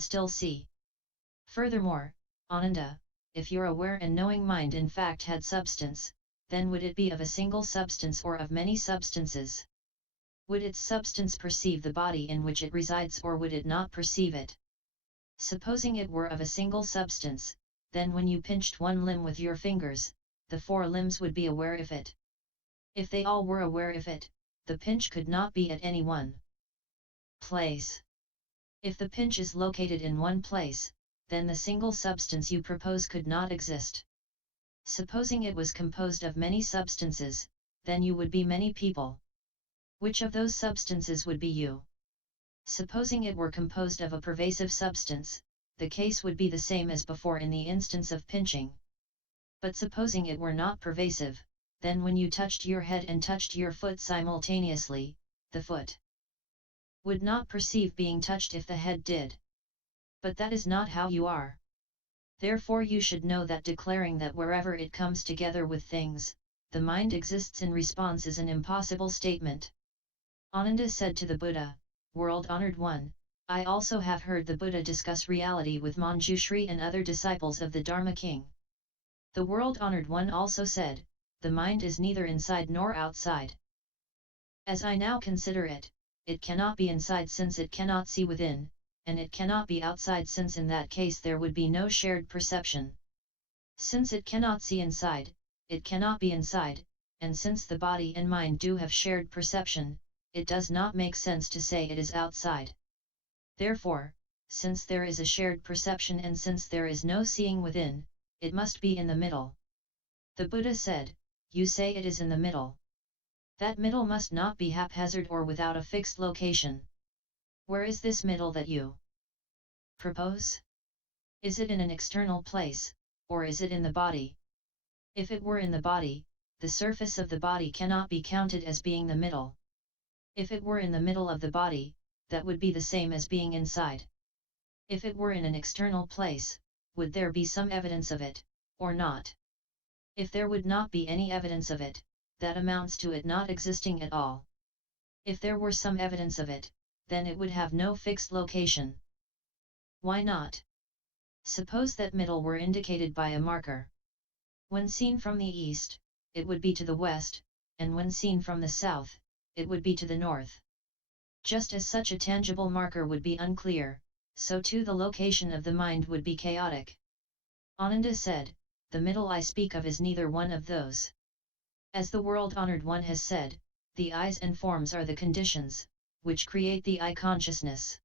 still see. Furthermore, Ananda, if your aware and knowing mind in fact had substance, then would it be of a single substance or of many substances? Would its substance perceive the body in which it resides, or would it not perceive it? Supposing it were of a single substance, then when you pinched one limb with your fingers, the four limbs would be aware of it. If they all were aware of it, the pinch could not be at any one place. If the pinch is located in one place, then the single substance you propose could not exist. Supposing it was composed of many substances, then you would be many people. Which of those substances would be you? Supposing it were composed of a pervasive substance, the case would be the same as before in the instance of pinching. But supposing it were not pervasive, then when you touched your head and touched your foot simultaneously, the foot would not perceive being touched if the head did. But that is not how you are. Therefore you should know that declaring that wherever it comes together with things, the mind exists in response is an impossible statement. Ananda said to the Buddha, "World-honored one, I also have heard the Buddha discuss reality with Manjushri and other disciples of the Dharma King. The world-honored one also said, the mind is neither inside nor outside. As I now consider it, it cannot be inside since it cannot see within, and it cannot be outside since in that case there would be no shared perception. Since it cannot see inside, it cannot be inside, and since the body and mind do have shared perception, it does not make sense to say it is outside. Therefore, since there is a shared perception and since there is no seeing within, it must be in the middle." The Buddha said, "You say it is in the middle. That middle must not be haphazard or without a fixed location. Where is this middle that you propose? Is it in an external place, or is it in the body? If it were in the body, the surface of the body cannot be counted as being the middle. If it were in the middle of the body, that would be the same as being inside. If it were in an external place, would there be some evidence of it, or not? If there would not be any evidence of it, that amounts to it not existing at all. If there were some evidence of it, then it would have no fixed location. Why not? Suppose that middle were indicated by a marker. When seen from the east, it would be to the west, and when seen from the south, it would be to the north. Just as such a tangible marker would be unclear, so too the location of the mind would be chaotic." Ananda said, "The middle I speak of is neither one of those. As the world-honored one has said, the eyes and forms are the conditions, which create the I consciousness.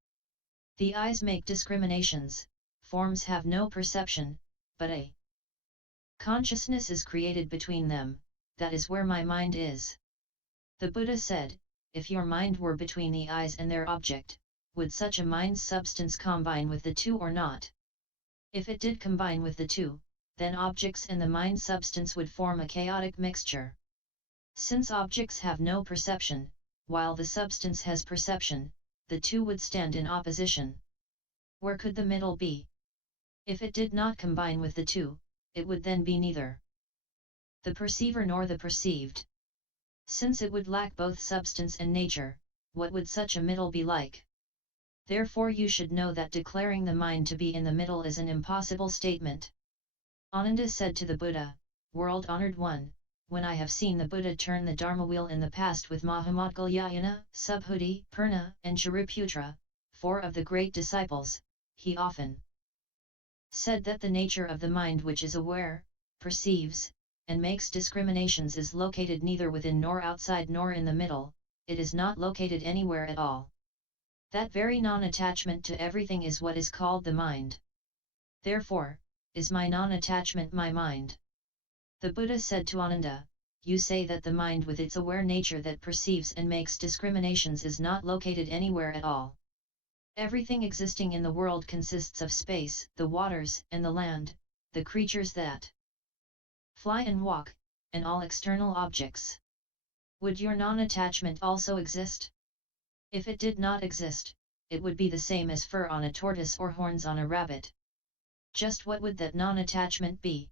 The eyes make discriminations, forms have no perception, but a consciousness is created between them, that is where my mind is." The Buddha said, "If your mind were between the eyes and their object, would such a mind's substance combine with the two or not? If it did combine with the two, then objects and the mind substance would form a chaotic mixture. Since objects have no perception, while the substance has perception, the two would stand in opposition. Where could the middle be? If it did not combine with the two, it would then be neither the perceiver nor the perceived. Since it would lack both substance and nature, what would such a middle be like? Therefore you should know that declaring the mind to be in the middle is an impossible statement." Ananda said to the Buddha, "World-honored one, when I have seen the Buddha turn the Dharma wheel in the past with Mahamoudgalyayana, Subhuti, Purna, and Shariputra, 4 of the great disciples, he often said that the nature of the mind which is aware, perceives, and makes discriminations is located neither within nor outside nor in the middle, it is not located anywhere at all. That very non-attachment to everything is what is called the mind. Therefore, is my non-attachment my mind?" The Buddha said to Ananda, "You say that the mind with its aware nature that perceives and makes discriminations is not located anywhere at all. Everything existing in the world consists of space, the waters and the land, the creatures that fly and walk, and all external objects. Would your non-attachment also exist? If it did not exist, it would be the same as fur on a tortoise or horns on a rabbit. Just what would that non-attachment be?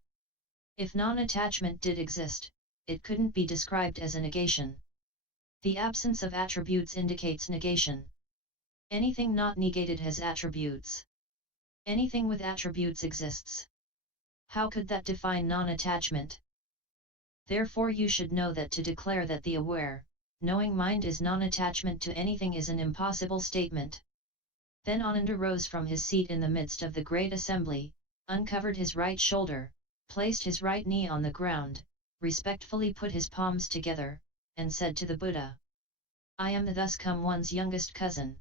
If non-attachment did exist, it couldn't be described as a negation. The absence of attributes indicates negation. Anything not negated has attributes. Anything with attributes exists. How could that define non-attachment? Therefore you should know that to declare that the aware, knowing mind is non-attachment to anything is an impossible statement. Then Ananda rose from his seat in the midst of the great assembly, uncovered his right shoulder, placed his right knee on the ground, respectfully put his palms together, and said to the Buddha, I am the thus come one's youngest cousin.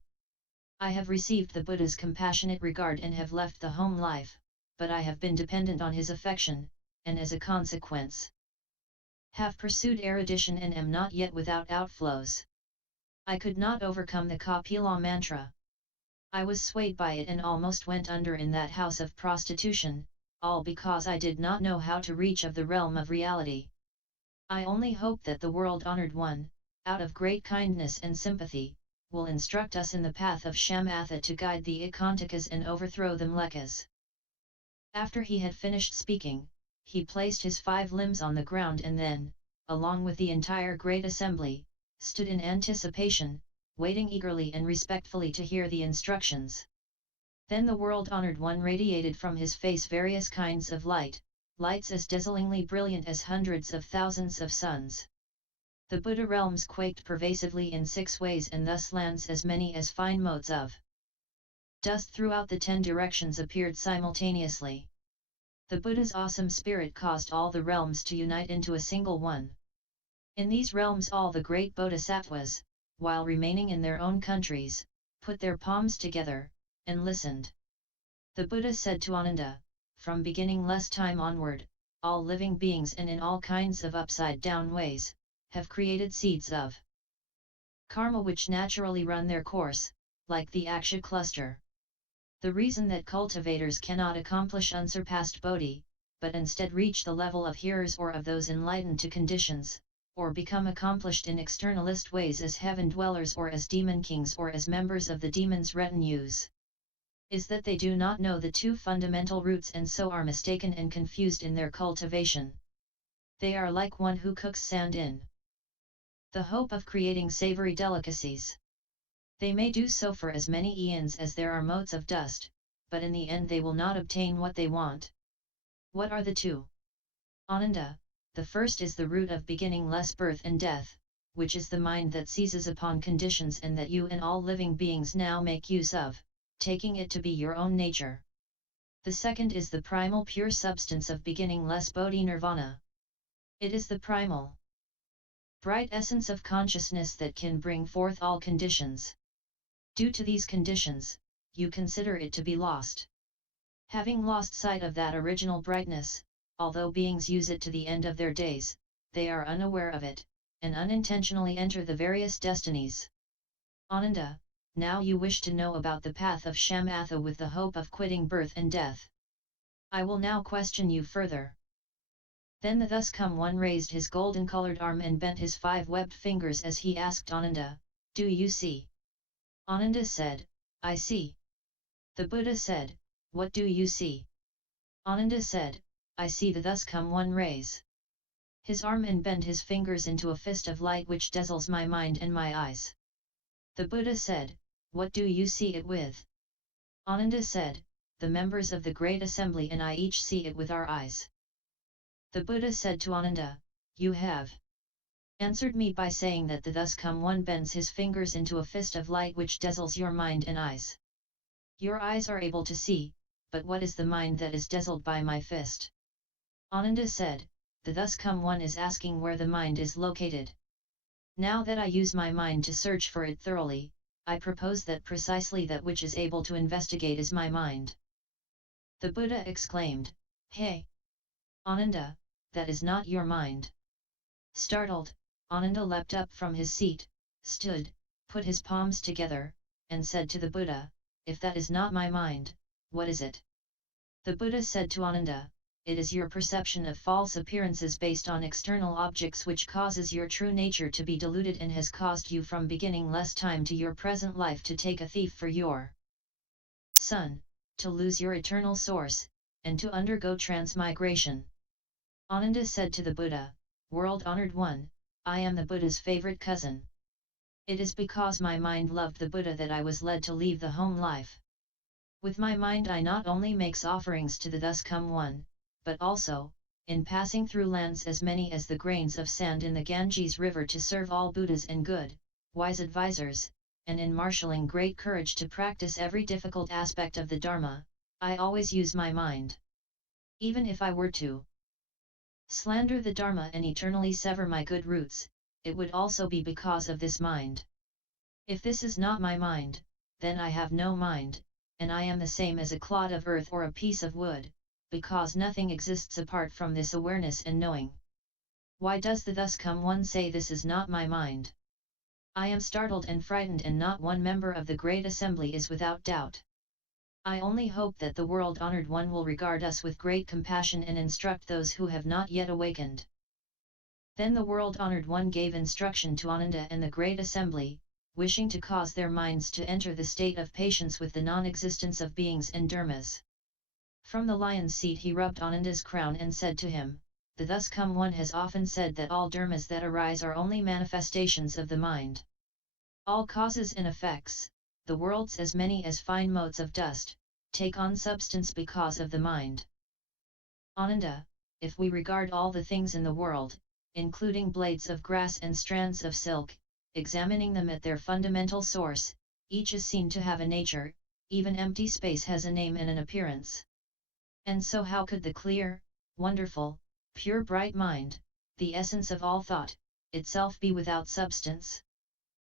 I have received the Buddha's compassionate regard and have left the home life, but I have been dependent on his affection, and as a consequence, have pursued erudition and am not yet without outflows. I could not overcome the Kapila mantra. I was swayed by it and almost went under in that house of prostitution, all because I did not know how to reach of the realm of reality. I only hope that the world-honored one, out of great kindness and sympathy, will instruct us in the path of shamatha to guide the ekantakas and overthrow the mlekas. After he had finished speaking, he placed his 5 limbs on the ground and then, along with the entire great assembly, stood in anticipation, waiting eagerly and respectfully to hear the instructions. Then the world-honored one radiated from his face various kinds of lights as dazzlingly brilliant as hundreds of thousands of suns. The Buddha realms quaked pervasively in 6 ways and thus lands as many as fine motes of dust throughout the 10 directions appeared simultaneously. The Buddha's awesome spirit caused all the realms to unite into a single one. In these realms all the great bodhisattvas, while remaining in their own countries, put their palms together, and listened. The Buddha said to Ananda, from beginningless time onward, all living beings and in all kinds of upside-down ways, have created seeds of karma which naturally run their course, like the aksha cluster. The reason that cultivators cannot accomplish unsurpassed bodhi, but instead reach the level of hearers or of those enlightened to conditions, or become accomplished in externalist ways as heaven dwellers or as demon kings or as members of the demon's retinues, is that they do not know the 2 fundamental roots and so are mistaken and confused in their cultivation. They are like one who cooks sand in the hope of creating savory delicacies. They may do so for as many eons as there are motes of dust, but in the end they will not obtain what they want. What are the 2? Ananda, the first is the root of beginningless birth and death, which is the mind that seizes upon conditions and that you and all living beings now make use of, taking it to be your own nature. The second is the primal pure substance of beginningless bodhi nirvana. It is the primal, bright essence of consciousness that can bring forth all conditions. Due to these conditions, you consider it to be lost. Having lost sight of that original brightness, although beings use it to the end of their days, they are unaware of it, and unintentionally enter the various destinies. Ananda, now you wish to know about the path of shamatha with the hope of quitting birth and death. I will now question you further. Then the thus come one raised his golden-colored arm and bent his 5 webbed fingers as he asked Ananda, do you see? Ananda said, I see. The Buddha said, what do you see? Ananda said, I see the thus come one raise his arm and bend his fingers into a fist of light which dazzles my mind and my eyes. The Buddha said, what do you see it with? Ananda said, the members of the great assembly and I each see it with our eyes. The Buddha said to Ananda, you have answered me by saying that the thus come one bends his fingers into a fist of light which dazzles your mind and eyes. Your eyes are able to see, but what is the mind that is dazzled by my fist? Ananda said, the thus come one is asking where the mind is located. Now that I use my mind to search for it thoroughly, I propose that precisely that which is able to investigate is my mind. The Buddha exclaimed, hey! Ananda, that is not your mind. Startled, Ananda leapt up from his seat, stood, put his palms together, and said to the Buddha, if that is not my mind, what is it? The Buddha said to Ananda, it is your perception of false appearances based on external objects which causes your true nature to be diluted and has caused you from beginningless time to your present life to take a thief for your son, to lose your eternal source, and to undergo transmigration. Ananda said to the Buddha, world-honored one, I am the Buddha's favorite cousin. It is because my mind loved the Buddha that I was led to leave the home life. With my mind I not only makes offerings to the thus come one, but also, in passing through lands as many as the grains of sand in the Ganges river to serve all Buddhas and good, wise advisers, and in marshalling great courage to practice every difficult aspect of the Dharma, I always use my mind. Even if I were to slander the Dharma and eternally sever my good roots, it would also be because of this mind. If this is not my mind, then I have no mind, and I am the same as a clod of earth or a piece of wood, because nothing exists apart from this awareness and knowing. Why does the thus come one say this is not my mind? I am startled and frightened, and not one member of the great assembly is without doubt. I only hope that the world-honored one will regard us with great compassion and instruct those who have not yet awakened. Then the world-honored one gave instruction to Ananda and the great assembly, wishing to cause their minds to enter the state of patience with the non-existence of beings and dharmas. From the lion's seat he rubbed Ananda's crown and said to him, "The thus come one has often said that all dharmas that arise are only manifestations of the mind. All causes and effects, the worlds as many as fine motes of dust, take on substance because of the mind. Ananda, if we regard all the things in the world, including blades of grass and strands of silk, examining them at their fundamental source, each is seen to have a nature, even empty space has a name and an appearance. And so how could the clear, wonderful, pure bright mind, the essence of all thought, itself be without substance?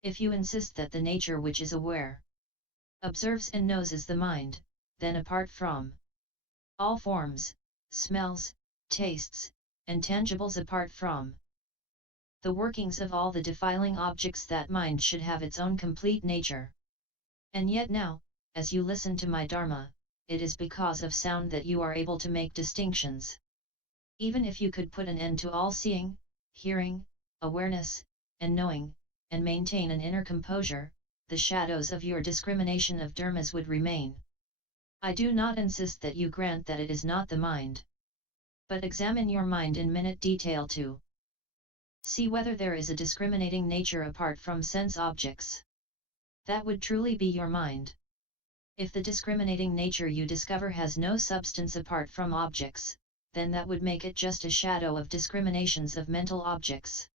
If you insist that the nature which is aware, observes and knows is the mind, then apart from all forms, smells, tastes, and tangibles, apart from the workings of all the defiling objects, that mind should have its own complete nature. And yet now, as you listen to my Dharma, it is because of sound that you are able to make distinctions. Even if you could put an end to all seeing, hearing, awareness, and knowing, and maintain an inner composure, the shadows of your discrimination of dharmas would remain. I do not insist that you grant that it is not the mind. But examine your mind in minute detail to see whether there is a discriminating nature apart from sense objects. That would truly be your mind. If the discriminating nature you discover has no substance apart from objects, then that would make it just a shadow of discriminations of mental objects.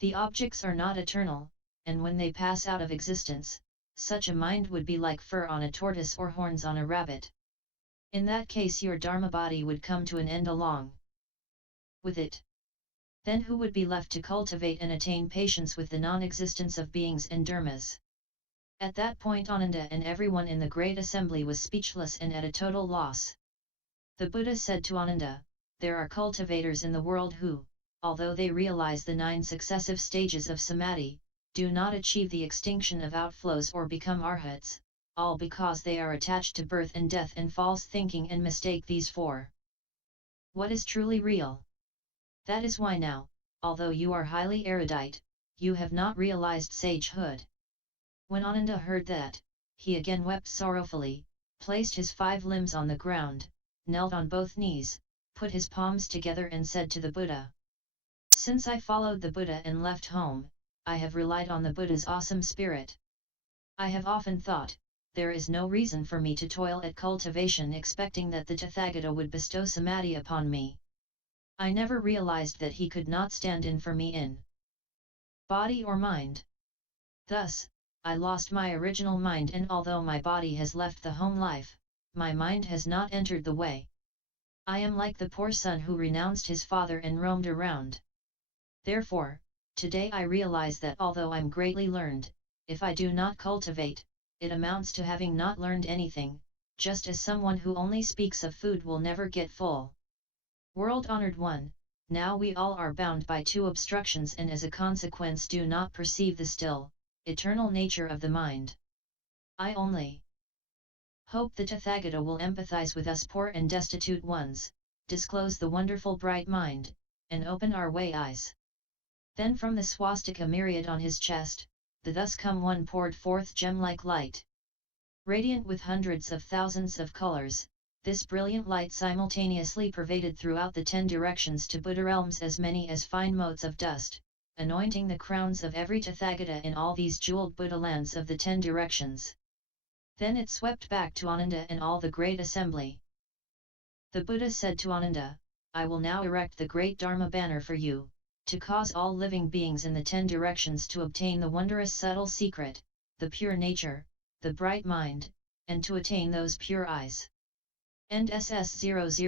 The objects are not eternal, and when they pass out of existence, such a mind would be like fur on a tortoise or horns on a rabbit. In that case your Dharma body would come to an end along with it. Then who would be left to cultivate and attain patience with the non-existence of beings and dharmas? At that point Ananda and everyone in the great assembly was speechless and at a total loss. The Buddha said to Ananda, "There are cultivators in the world who, although they realize the 9 successive stages of samadhi, do not achieve the extinction of outflows or become arhats, all because they are attached to birth and death and false thinking and mistake these for what is truly real. That is why now, although you are highly erudite, you have not realized sagehood." When Ananda heard that, he again wept sorrowfully, placed his 5 limbs on the ground, knelt on both knees, put his palms together and said to the Buddha, "Since I followed the Buddha and left home, I have relied on the Buddha's awesome spirit. I have often thought, there is no reason for me to toil at cultivation expecting that the Tathagata would bestow samadhi upon me. I never realized that he could not stand in for me in body or mind. Thus, I lost my original mind, and although my body has left the home life, my mind has not entered the way. I am like the poor son who renounced his father and roamed around. Therefore, today I realize that although I'm greatly learned, if I do not cultivate, it amounts to having not learned anything, just as someone who only speaks of food will never get full. World-honored one, now we all are bound by 2 obstructions and as a consequence do not perceive the still, eternal nature of the mind. I only hope the Tathagata will empathize with us poor and destitute ones, disclose the wonderful bright mind, and open our way eyes." Then from the swastika myriad on his chest, the thus come one poured forth gem-like light. Radiant with hundreds of thousands of colors, this brilliant light simultaneously pervaded throughout the 10 directions to Buddha realms as many as fine motes of dust, anointing the crowns of every Tathagata in all these jeweled Buddha lands of the 10 directions. Then it swept back to Ananda and all the great assembly. The Buddha said to Ananda, I will now erect the great Dharma banner for you, to cause all living beings in the 10 directions to obtain the wondrous subtle secret, the pure nature, the bright mind, and to attain those pure eyes. End SS00